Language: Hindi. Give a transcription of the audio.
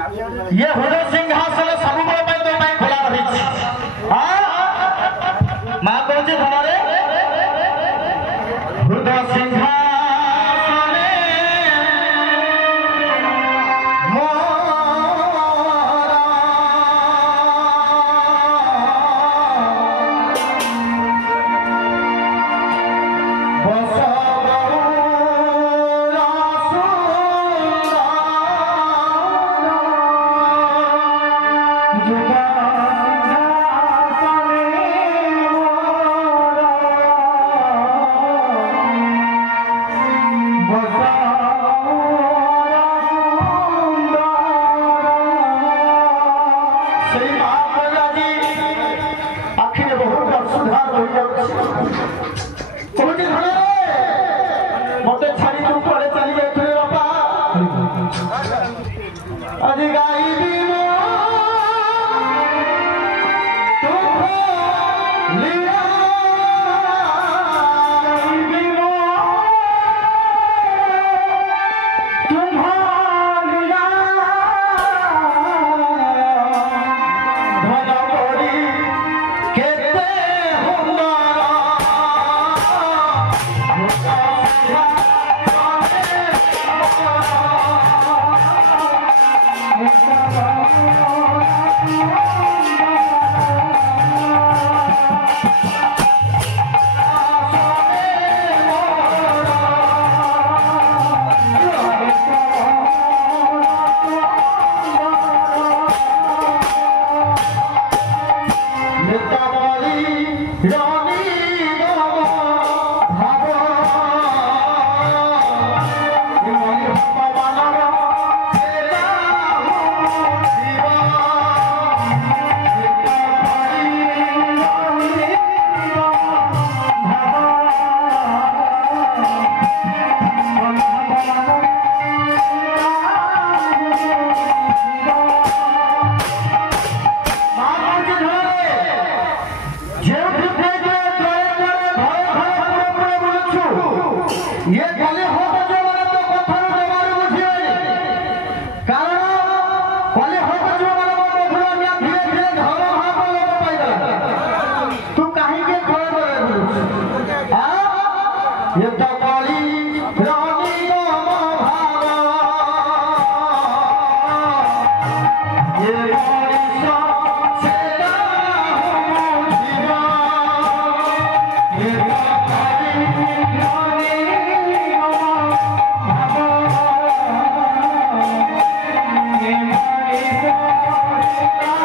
ये हृदय सिंहासन सबुबेले ପାଇଁ ତୋ ପାଇଁ ଖୋଲା ରହିଛି। ମା କହୁଛି ଘରେ ହୃଦୟ ସିଂହାସନେ मत छाड़ी तू पड़े चली जाए बापा अज गाई ये गले हो जो वाला तो कथन देवारे बुझिए कारण गले हो जो वाला तो भुला मिया धीरे धीरे घर वहां पर लोग पाइला तू काहे के खोए रे हां ये तो काली रानी को भाग ये Yeah.